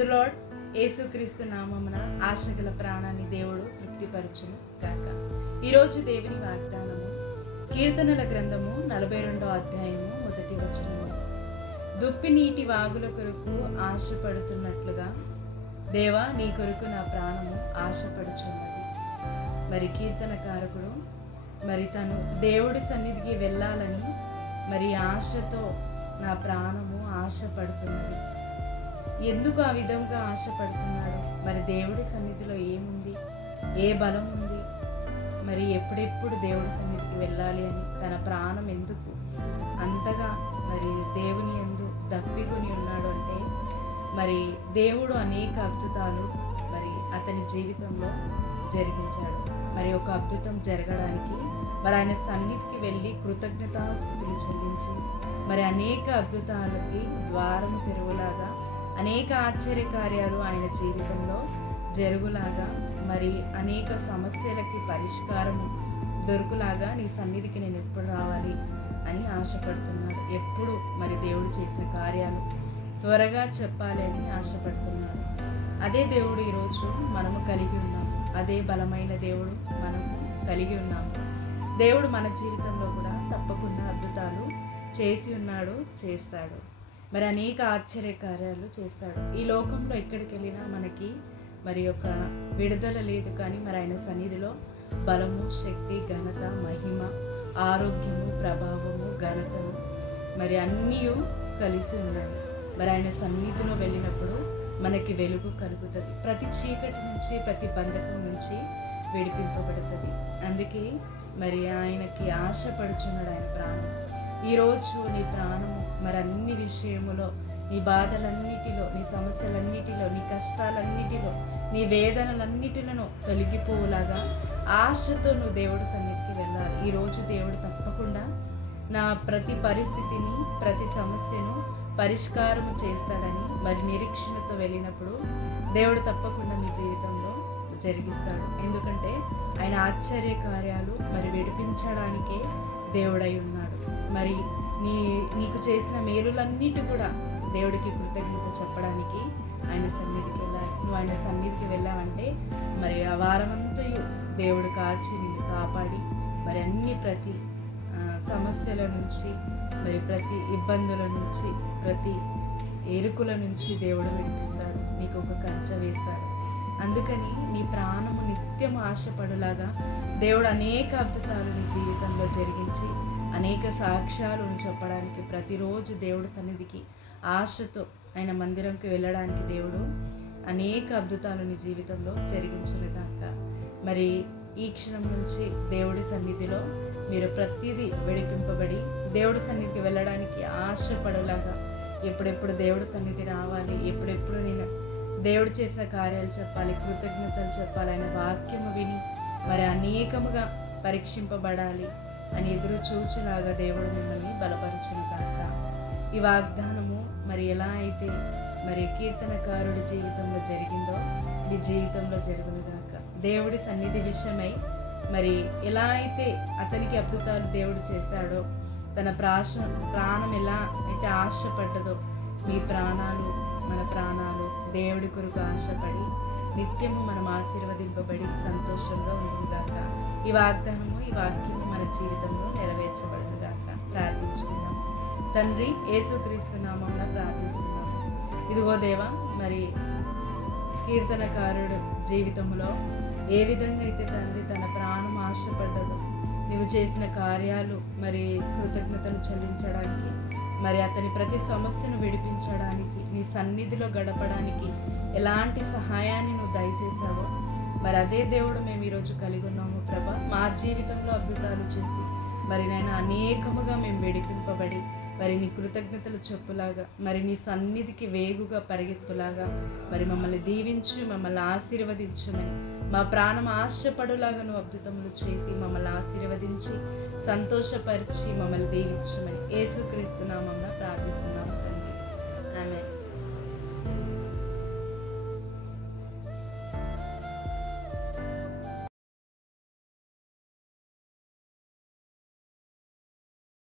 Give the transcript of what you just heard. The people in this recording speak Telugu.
The lord. యేసుక్రీస్తు నామమున ఆశగల ప్రాణాన్ని దేవుడు తృప్తిపరచును గాక. ఈరోజు దేవుని వాగ్దానము కీర్తనల గ్రంథము 42వ అధ్యాయము 1వ వచనము. దుప్పి నీటి వాగుల కొరకు ఆశపడుతున్నట్లుగా దేవా నీ కొరకు నా ప్రాణము ఆశపడుచున్నది. మరి కీర్తనకారకుడు తను దేవుడి సన్నిధికి వెళ్ళాలని ఆశతో నా ప్రాణము ఆశపడుతున్నది. ఎందుకు ఆ విధంగా ఆశపడుతున్నాడు? దేవుడి సన్నిధిలో ఏముంది, ఏ బలం ఉంది? ఎప్పుడెప్పుడు దేవుడి సన్నిధికి వెళ్ళాలి అని తన ప్రాణం ఎందుకు అంతగా దేవుని యందు దప్పికొని ఉన్నాడు అంటే దేవుడు అనేక అద్భుతాలు అతని జీవితంలో జరిగించాడు. ఒక అద్భుతం జరగడానికి ఆయన సన్నిధికి వెళ్ళి కృతజ్ఞతాస్తుతులు చెల్లించి అనేక అద్భుతాలకి ద్వారము తెరుగులాగా అనేక ఆశ్చర్యకార్యాలు ఆయన జీవితంలో జరుగులాగా అనేక సమస్యలకి పరిష్కారము దొరుకులాగా నీ సన్నిధికి నేను ఎప్పుడు రావాలి అని ఆశపడుతున్నాడు. ఎప్పుడు దేవుడు చేసిన కార్యాలు త్వరగా చెప్పాలి అని ఆశపడుతున్నాడు. అదే దేవుడు ఈరోజు మనము కలిగి ఉన్నాము. అదే బలమైన దేవుడు మనము కలిగి ఉన్నాము. దేవుడు మన జీవితంలో కూడా తప్పకుండా అద్భుతాలు చేసి ఉన్నాడు, చేస్తాడు. అనేక ఆశ్చర్య కార్యాలు చేస్తాడు. ఈ లోకంలో ఎక్కడికి వెళ్ళినా మనకి ఒక విడుదల లేదు, కానీ ఆయన సన్నిధిలో బలము, శక్తి, ఘనత, మహిమ, ఆరోగ్యము, ప్రభావము, ఘనతను అన్నీ కలిసి ఉన్నాయి. ఆయన సన్నిధిలో వెళ్ళినప్పుడు మనకి వెలుగు కలుగుతుంది. ప్రతి చీకటి నుంచి, ప్రతి బంధకం నుంచి విడిపింపబడుతుంది. అందుకే ఆయనకి ఆశపడుచున్నాడు ఆయన ప్రాణం. ఈరోజు నీ ప్రాణము అన్ని విషయములో, నీ బాధలన్నిటిలో, నీ సమస్యలన్నిటిలో, నీ కష్టాలన్నిటిలో, నీ వేదనలన్నిటిలో తొలగిపోవులాగా ఆశతో నువ్వు దేవుడి సన్నిధికి వెళ్ళాలి. ఈరోజు దేవుడు తప్పకుండా నా ప్రతి పరిస్థితిని, ప్రతి సమస్యను పరిష్కారము చేస్తాడని నిరీక్షణతో వెళ్ళినప్పుడు దేవుడు తప్పకుండా మీ జీవితంలో జరిగిస్తాడు. ఎందుకంటే ఆయన ఆశ్చర్య కార్యాలు విడిపించడానికే దేవుడై ఉన్నాడు. నీకు చేసిన మేలులన్నిటి కూడా దేవుడికి కృతజ్ఞత చెప్పడానికి ఆయన సన్నిధికి వెళ్ళాలి. నువ్వు ఆయన సన్నిధికి వెళ్ళావంటే ఆ వారమంతయు దేవుడు కాచి నిన్ను కాపాడి అన్ని ప్రతి సమస్యల నుంచి, ప్రతి ఇబ్బందుల నుంచి, ప్రతి ఎరుకుల నుంచి దేవుడు విడిపిస్తాడు. నీకు ఒక కంచె వేస్తాడు. అందుకని నీ ప్రాణము నిత్యం ఆశపడులాగా దేవుడు అనేక అద్భుతాలు నీ జీవితంలో జరిగించి అనేక సాక్ష్యాలను చెప్పడానికి ప్రతిరోజు దేవుడి సన్నిధికి ఆశతో ఆయన మందిరంకి వెళ్ళడానికి దేవుడు అనేక అద్భుతాలు నీ జీవితంలో జరిగించునుగాక. ఈ క్షణం నుంచి దేవుడి సన్నిధిలో మీరు ప్రతిదీ విడిపింపబడి దేవుడి సన్నిధికి వెళ్ళడానికి ఆశపడలాగా ఎప్పుడెప్పుడు దేవుడి సన్నిధి రావాలి, ఎప్పుడెప్పుడు నేను దేవుడు చేసిన కార్యాలు చెప్పాలి, కృతజ్ఞతలు చెప్పాలి, ఆయన వాక్యము విని అనేకముగా పరీక్షింపబడాలి అని ఎదురు చూచులాగా దేవుడు మిమ్మల్ని బలపరచును కాక. ఈ వాగ్దానము ఎలా అయితే కీర్తనకారుడి జీవితంలో జరిగిందో మీ జీవితంలో జరుగును గాక. దేవుడి సన్నిధి విషయమై ఎలా అయితే అతనికి అద్భుతాలు దేవుడు చేశాడో, తన ప్రాణం ఎలా అయితే ఆశపడ్డదో మీ ప్రాణాలు, మన ప్రాణాలు దేవుడి కొరకు ఆశపడి నిత్యము మనం ఆశీర్వదింపబడి సంతోషంగా ఉండుగాక. ఈ వాగ్దానము, ఈ వాక్యము మన జీవితంలో నెరవేర్చబడుగాక. ప్రార్థించుకుందాం. తండ్రి, యేసుక్రీస్తు నామమున ప్రార్థిస్తున్నాము. ఇదిగో దేవా, కీర్తనకారుడు జీవితంలో ఏ విధంగా అయితే తండ్రి తన ప్రాణం ఆశపడ్డదో, నువ్వు చేసిన కార్యాలు కృతజ్ఞతలు చెల్లించడానికి అతని ప్రతి సమస్యను విడిపించడానికి, నీ సన్నిధిలో గడపడానికి ఎలాంటి సహాయాన్ని నువ్వు దయచేశావో అదే దేవుడు మేము ఈరోజు కలిగి ఉన్నాము ప్రభా. మా జీవితంలో అద్భుతాలు చేసి నాయన అనేకముగా మేము విడిపింపబడి నీ కృతజ్ఞతలు చెప్పులాగా నీ సన్నిధికి వేగుగా పరిగెత్తులాగా మమ్మల్ని దీవించు, మమ్మల్ని ఆశీర్వదించమని, మా ప్రాణం ఆశపడులాగా నువ్వు అద్భుతములు చేసి మమ్మల్ని ఆశీర్వదించి సంతోషపరిచి మమ్మల్ని దీవించమని యేసుక్రీస్తు నామమున